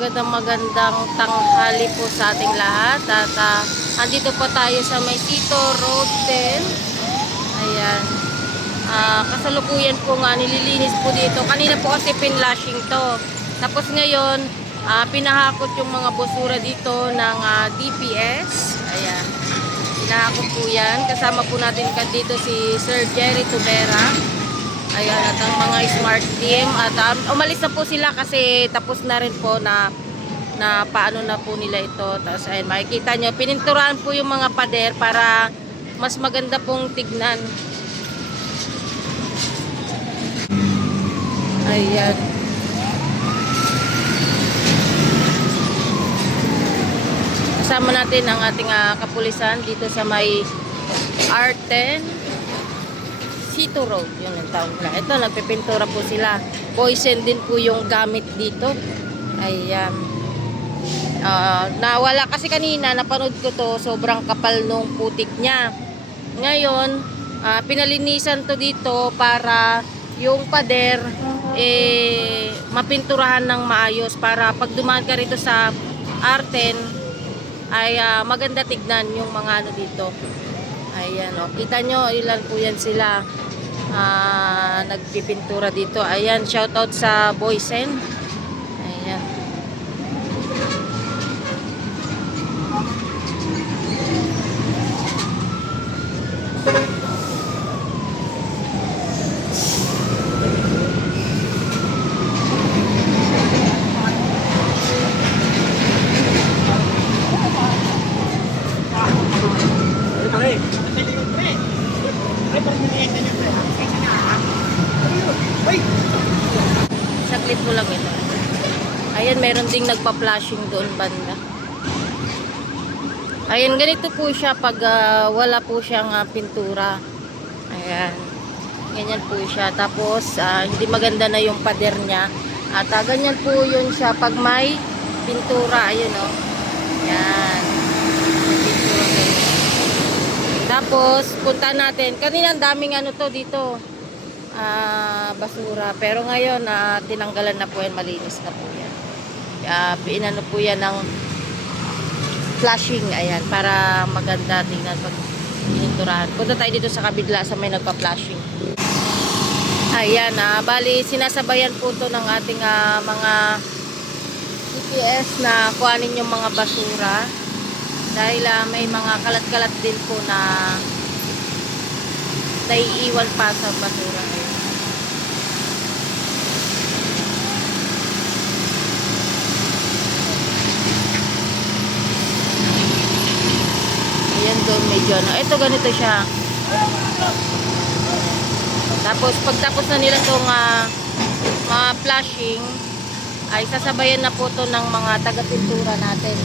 magandang tanghali po sa ating lahat. At andito po tayo sa May Sito Road 10. Ayan. Kasalukuyan po nga nililinis po dito. Kanina po kasi pinlashing to. Tapos ngayon, pinahakot yung mga basura dito ng DPS. Ayan. Pinahakot po yan. Kasama po natin dito si Sir Jerry Tubera. Ayan, at ang mga smart team. At umalis na po sila kasi tapos na rin po na paano na po nila ito. Tapos ayan, makikita nyo, pininturahan po yung mga pader para mas maganda pong tignan. Ayan. Kasama natin ang ating kapulisan dito sa may R10 Sito Road. Yun ang tawag na. Ito, nagpipintura po sila. Poison din po yung gamit dito. Ayan. Nawala kasi kanina, napanood ko to, sobrang kapal nung putik niya. Ngayon, pinalinisan to dito para yung pader mapinturahan ng maayos para pag dumaan ka rito sa R10 ay maganda tignan yung mga ano dito. Ayan, o. Kita nyo, ilan po yan sila nagpipintura dito. Ayan, shoutout sa Boysen. Ayan. Saglit mo lang ito. Ayan, meron ding nagpa-flashing doon banda. Ayan, ganito po siya pag wala po siyang pintura. Ayan. Ganyan po siya. Tapos, hindi maganda na yung pader niya. At ganyan po yun siya pag may pintura. Ayun, o. Ayan. May pintura ganyan. Tapos, punta natin. Kanina ang daming ano to dito. Basura. Pero ngayon, tinanggalan na po yan. Malinis na po yan. Inano po yan ng flashing. Ayan. Para maganda tingnan pag pininturahan. Punta tayo dito sa kabila sa may nagpa-flashing. Ayan. Bali, sinasabayan po to ng ating mga CPS na kuhanin yung mga basura. Dahil may mga kalat-kalat din po na naiiwan pa sa basura. Ayan doon medyo ano. Ito ganito siya. Tapos pagtapos na nila itong mga flashing ay sasabayan na po ito ng mga taga-pintura natin.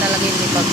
talaga yung libag.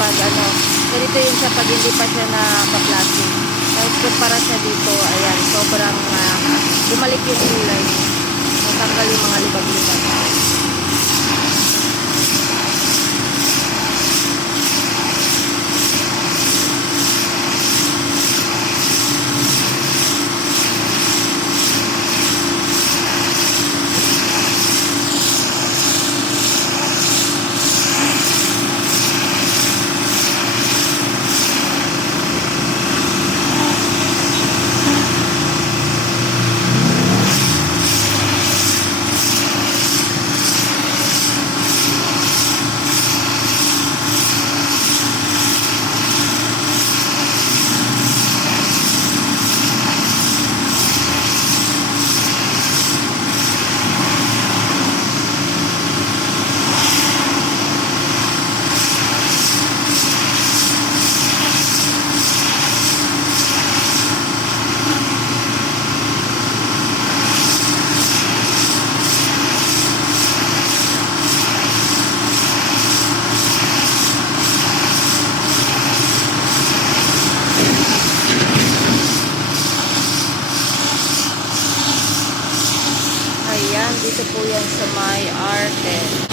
Pag ganito yun siya pag hindi pa siya naka-plastic. Tapos kumpara siya dito, ayan, sobrang bumalik yung kulay. Natanggal yung mga libag-libag. Ayan, dito po yan sa may Arte.